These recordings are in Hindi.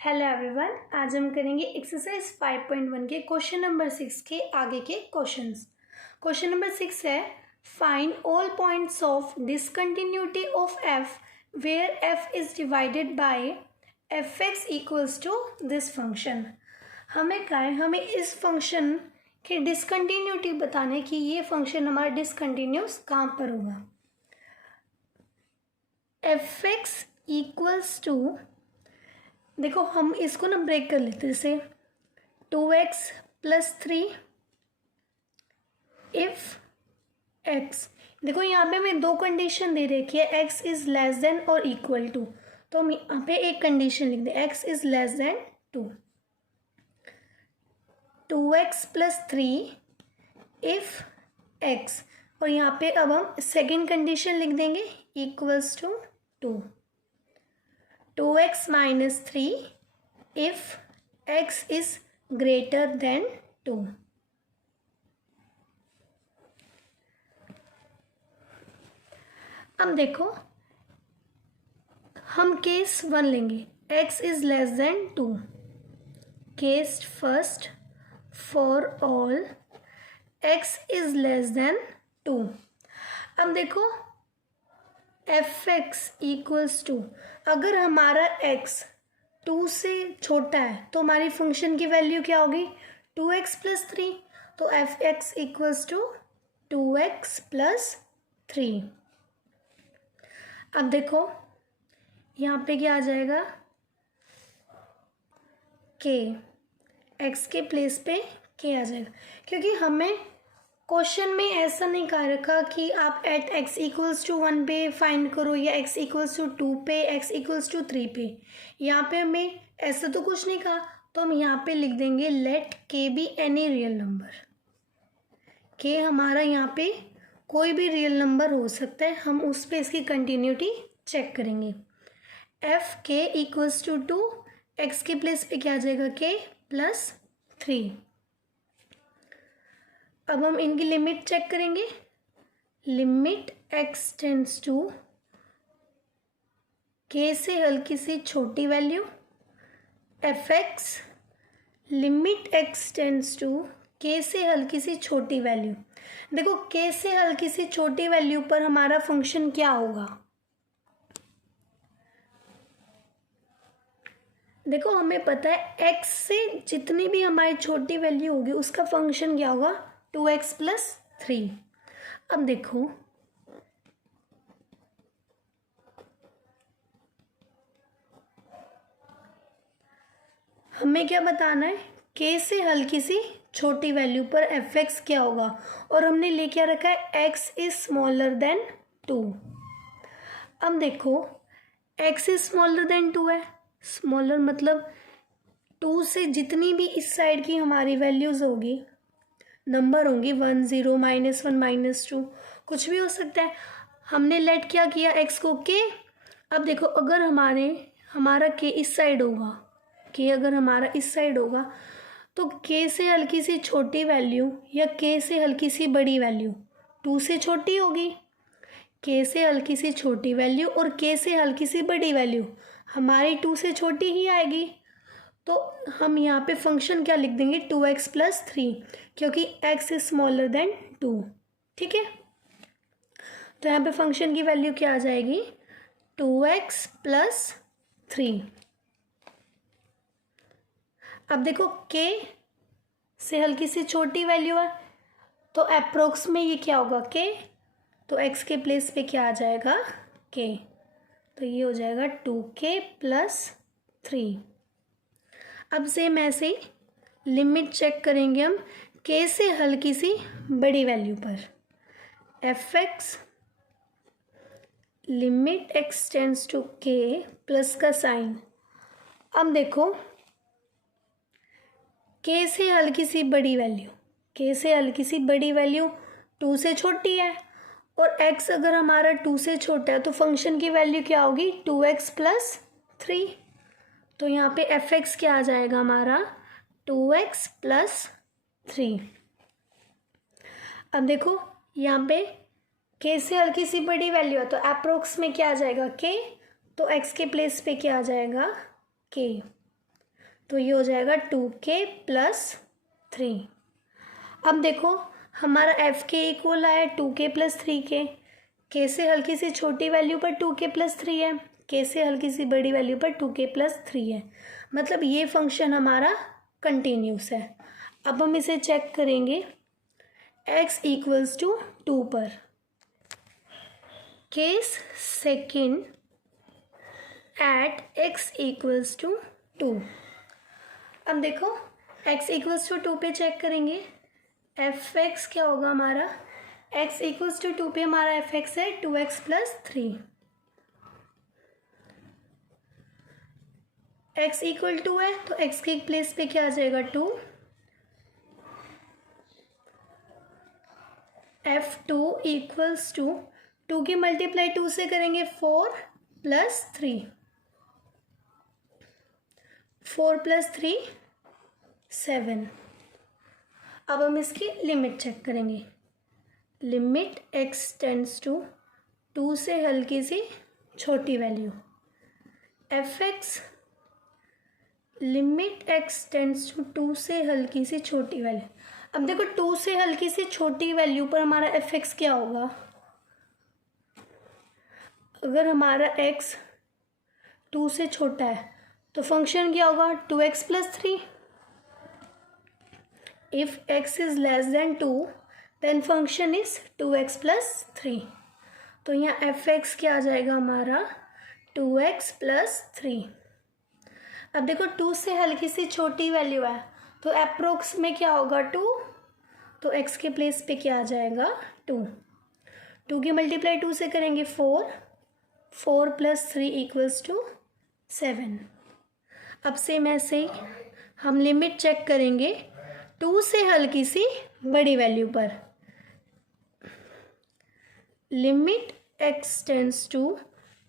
हेलो एवरीवन, आज हम करेंगे एक्सरसाइज 5.1 के क्वेश्चन नंबर 6 के आगे के क्वेश्चंस। क्वेश्चन नंबर 6 है find all points of discontinuity of f where f is divided by f x equals to this function. हमें क्या है, हमें इस फंक्शन की डिसकंटिन्यूटी बताने की ये फंक्शन हमारा डिसकंटिन्यूस कहाँ पर होगा। एफ एक्स इक्वल्स टू, देखो हम इसको ना ब्रेक कर लेते हैं, जैसे 2x प्लस 3 इफ x। देखो यहाँ पे हमें दो कंडीशन दे रखी है, x इज लेस देन और इक्वल टू। तो हम यहाँ पे एक कंडीशन लिख दें, x is less then 2x plus 3 if x। और यहाँ पे अब हम सेकेंड कंडीशन लिख देंगे equals to 2x minus 3 if x is greater than 2। अब देखो हम केस 1 लेंगे, x is less than 2। Case first for all x is less than 2। अब देखो एफ एक्स इक्वल्स टू, अगर हमारा x 2 से छोटा है तो हमारी फंक्शन की वैल्यू क्या होगी 2x प्लस 3। तो f x equals to 2x plus 3। अब देखो यहाँ पे क्या आ जाएगा, k, x के प्लेस पे k आ जाएगा, क्योंकि हमें क्वेश्चन में ऐसा नहीं कहा रखा कि आप एट x इक्वल्स टू 1 पे फाइंड करो या x इक्वल्स टू 2 पे, x इक्वल्स टू 3 पे। यहाँ पे हमें ऐसा तो कुछ नहीं कहा, तो हम यहाँ पे लिख देंगे let k be any real number. k हमारा यहाँ पे कोई भी रियल नंबर हो सकता है, हम उस पे इसकी कंटिन्यूटी चेक करेंगे। F k equals to 2, x के प्लेस पे क्या आ जाएगा k प्लस 3। अब हम इनकी लिमिट चेक करेंगे, limit x tends to k से हल्की सी छोटी value f x, limit x tends to k से हल्की सी छोटी वैल्यू। देखो k से हल्की सी छोटी वैल्यू पर हमारा फंक्शन क्या होगा, देखो हमें पता है x से जितनी भी हमारी छोटी वैल्यू होगी उसका फंक्शन क्या होगा 2x प्लस 3। अब देखो हमें क्या बताना है, k से हल्की सी छोटी वैल्यू पर एफ एक्स क्या होगा, और हमने ले क्या रखा है x इज स्मॉलर देन 2। अब देखो x इज स्मॉलर देन 2 है, स्मॉलर मतलब 2 से जितनी भी इस साइड की हमारी वैल्यूज होगी, नंबर होंगी 1 0 -1 -2, कुछ भी हो सकता है। हमने लेट क्या किया x को k। अब देखो अगर हमारा k इस साइड होगा, k अगर हमारा इस साइड होगा तो k से हल्की सी छोटी वैल्यू या k से हल्की सी बड़ी वैल्यू 2 से छोटी होगी, k से हल्की सी छोटी वैल्यू और k से हल्की सी बड़ी वैल्यू हमारी 2 से छोटी ही आएगी। तो हम यहाँ पे फंक्शन क्या लिख देंगे 2x प्लस 3, क्योंकि x इज स्मॉलर देन 2। ठीक है, तो यहाँ पे फंक्शन की वैल्यू क्या आ जाएगी 2x प्लस 3। अब देखो k से हल्की सी छोटी वैल्यू है तो अप्रोक्स में ये क्या होगा k, तो x के प्लेस पे क्या आ जाएगा k, तो ये हो जाएगा 2k प्लस 3। अब सेम ऐसे ही लिमिट चेक करेंगे हम k से हल्की सी बड़ी वैल्यू पर f x, limit x tends to k plus का साइन। अब देखो k से हल्की सी बड़ी वैल्यू, k से हल्की सी बड़ी वैल्यू 2 से छोटी है, और x अगर हमारा 2 से छोटा है तो फंक्शन की वैल्यू क्या होगी 2x प्लस 3। तो यहाँ पे एफ एक्स क्या आ जाएगा हमारा 2x प्लस 3। अब देखो यहाँ पे k से हल्की सी बड़ी वैल्यू है तो अप्रोक्स में क्या आ जाएगा k, तो x के प्लेस पे क्या आ जाएगा k। तो ये हो जाएगा 2k+3। अब देखो हमारा एफ के इक्वल आया 2k+3 के से हल्की सी छोटी वैल्यू पर 2k+3 है, के से हल्की सी बड़ी वैल्यू पर 2k+3 है, मतलब ये फंक्शन हमारा कंटिन्यूस है। अब हम इसे चेक करेंगे x = 2 पर। Case second at x = 2। अब देखो x = 2 पे चेक करेंगे एफ एक्स क्या होगा हमारा, x = 2 पे हमारा एफ एक्स है 2x+3। x = 2 है तो x के प्लेस पे क्या आ जाएगा 2। f2 = 2 की मल्टीप्लाई 2 से करेंगे 4+3, 4+3 7। अब हम इसकी लिमिट चेक करेंगे, लिमिट x टेंड्स टू 2 से हल्की सी छोटी value f x, limit x tends to 2 से हल्की सी छोटी वैल्यू। अब देखो 2 से हल्की सी छोटी वैल्यू पर हमारा एफ एक्स क्या होगा, अगर हमारा x 2 से छोटा है तो फंक्शन क्या होगा 2x+3। If x is less than 2 then function is 2x+3। तो यहाँ एफ एक्स क्या आ जाएगा हमारा 2x+3। अब देखो 2 से हल्की सी छोटी वैल्यू है तो अप्रोक्स में क्या होगा 2, तो x के प्लेस पे क्या आ जाएगा 2। 2 की मल्टीप्लाई 2 से करेंगे 4, 4+3 = 7। अब सेम ऐसे ही हम लिमिट चेक करेंगे 2 से हल्की सी बड़ी वैल्यू पर, लिमिट x टेंड्स टू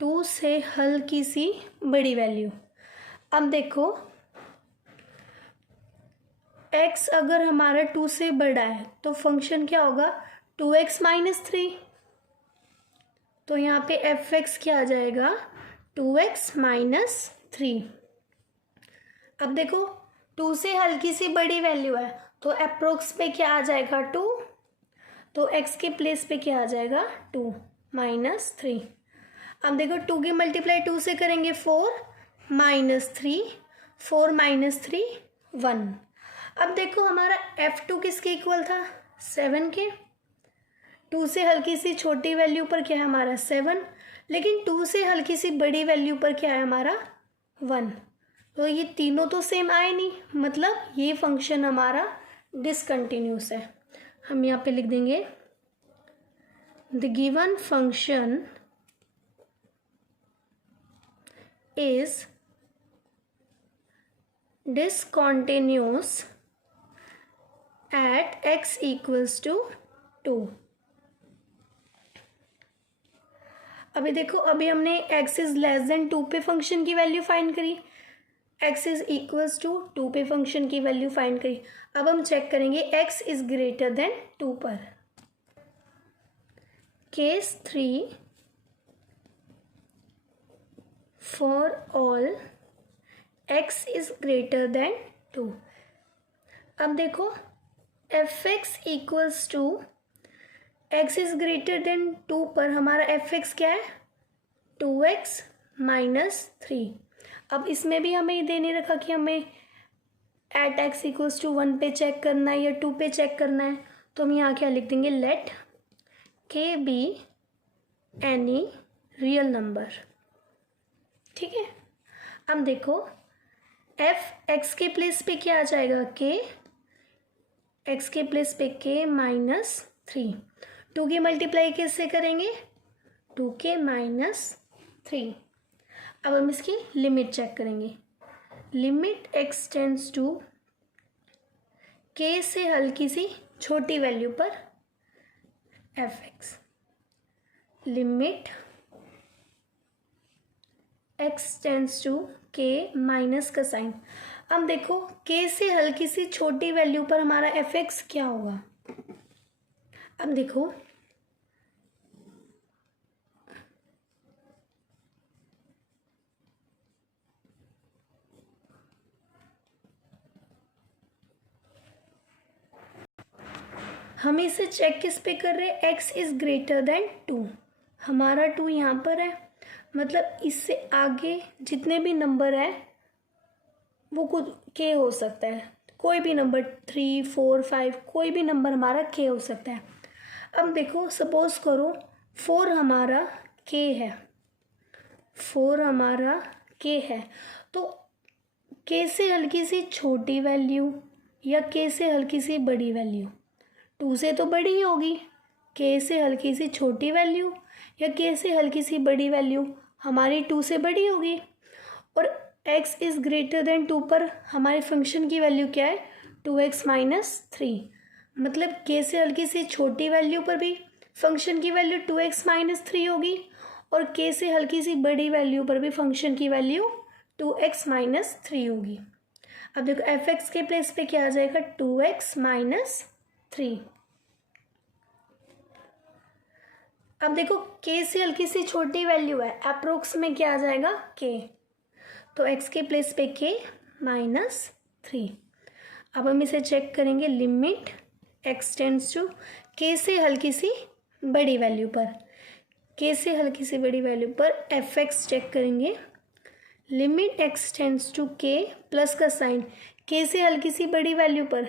2 से हल्की सी बड़ी वैल्यू। अब देखो x अगर हमारा 2 से बड़ा है तो फंक्शन क्या होगा 2x-3। तो यहाँ पे एफ एक्स क्या आ जाएगा 2x-3। अब देखो 2 से हल्की सी बड़ी वैल्यू है तो अप्रोक्स पे क्या आ जाएगा 2, तो x के प्लेस पे क्या आ जाएगा 2-3। अब देखो 2 की मल्टीप्लाई 2 से करेंगे 4-3, 4-3 1। अब देखो हमारा f2 किसके इक्वल था 7 के, 2 से हल्की सी छोटी वैल्यू पर क्या है हमारा 7, लेकिन 2 से हल्की सी बड़ी वैल्यू पर क्या है हमारा 1। तो ये तीनों तो सेम आए नहीं, मतलब ये फंक्शन हमारा डिसकंटिन्यूस है। हम यहाँ पे लिख देंगे the given function is discontinuous at x = 2। अभी देखो अभी हमने x इज लेस देन 2 पे फंक्शन की वैल्यू फाइंड करी, x इज इक्वल्स टू 2 पे फंक्शन की वैल्यू फाइंड करी। अब हम चेक करेंगे x इज ग्रेटर देन 2 पर। Case 3 for all x is greater than 2। अब देखो f x equals to x is greater than 2 पर हमारा एफ एक्स क्या है 2x-3। अब इसमें भी हमें ये दे नहीं रखा कि हमें एट x = 1 पे चेक करना है या 2 पे चेक करना है, तो हम यहाँ क्या लिख देंगे let k be any real number. ठीक है, अब देखो एफ एक्स के प्लेस पे क्या आ जाएगा k, x के प्लेस पे k-3। 2 की मल्टीप्लाई किससे करेंगे 2k-3। अब हम इसकी लिमिट चेक करेंगे, limit x tends to k से हल्की सी छोटी वैल्यू पर f x, limit x tends to k minus का साइन। अब देखो k से हल्की सी छोटी वैल्यू पर हमारा एफ एक्स क्या होगा। अब देखो हम इसे चेक किस पे कर रहे हैं, x इज़ ग्रेटर देन 2। हमारा 2 यहाँ पर है, मतलब इससे आगे जितने भी नंबर है वो खुद k हो सकता है, कोई भी नंबर 3 4 5 कोई भी नंबर हमारा k हो सकता है। अब देखो सपोज करो 4 हमारा k है, 4 हमारा k है, तो k से हल्की सी छोटी वैल्यू या k से हल्की सी बड़ी वैल्यू, 2 से तो बड़ी होगी, k से हल्की सी छोटी वैल्यू या k से हल्की सी बड़ी वैल्यू हमारी 2 से बड़ी होगी। और x इज़ ग्रेटर देन 2 पर हमारे फंक्शन की वैल्यू क्या है, 2x माइनस 3। मतलब k से हल्की सी छोटी वैल्यू पर भी फंक्शन की वैल्यू 2x माइनस 3 होगी और k से हल्की सी बड़ी वैल्यू पर भी फंक्शन की वैल्यू 2x माइनस 3 होगी। अब देखो f(x) के प्लेस पे क्या आ जाएगा, 2x माइनस 3। अब देखो k से हल्की सी छोटी वैल्यू है, अप्रोक्स में क्या आ जाएगा k, तो x के प्लेस पे k माइनस 3। अब हम इसे चेक करेंगे, limit x tends to k से हल्की सी बड़ी वैल्यू पर, k से हल्की सी बड़ी वैल्यू पर f(x) चेक करेंगे, limit x tends to k plus का साइन, k से हल्की सी बड़ी वैल्यू पर,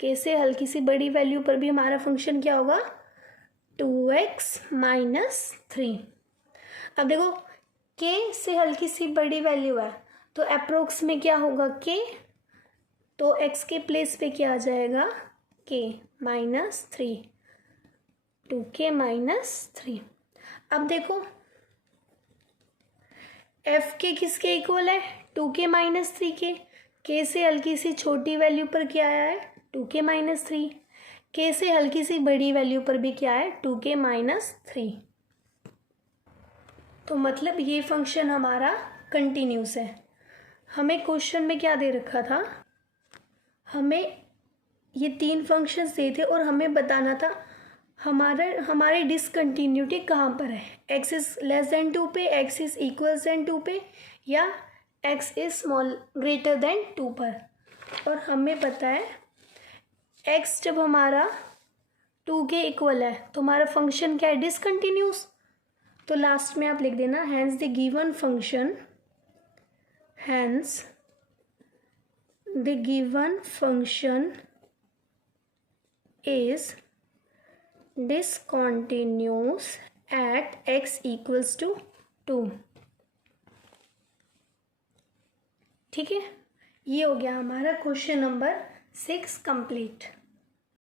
k से हल्की सी बड़ी वैल्यू पर भी हमारा फंक्शन क्या होगा, 2x माइनस 3। अब देखो k से हल्की सी बड़ी वैल्यू है तो अप्रोक्स में क्या होगा k, तो x के प्लेस पे क्या आ जाएगा, k माइनस 3, 2k माइनस 3। अब देखो f के किसके इक्वल है, 2k माइनस 3 के, k से हल्की सी छोटी वैल्यू पर क्या आया है, 2k माइनस 3, k से हल्की सी बड़ी वैल्यू पर भी क्या है, 2k माइनस 3। तो मतलब ये फंक्शन हमारा कंटिन्यूस है। हमें क्वेश्चन में क्या दे रखा था, हमें ये 3 फंक्शंस दिए थे और हमें बताना था हमारी डिसकंटिन्यूटी कहाँ पर है, x इज़ लेस देन 2 पे, x इज़ इक्वल देन 2 पे, या x is small greater than 2 पर। और हमें पता है x जब हमारा 2 के इक्वल है तो हमारा फंक्शन क्या है, डिसकंटिन्यूस। तो लास्ट में आप लिख देना hence the given function, hence the given function is discontinuous at x equals to 2। ठीक है, ये हो गया हमारा क्वेश्चन नंबर 6 कंप्लीट।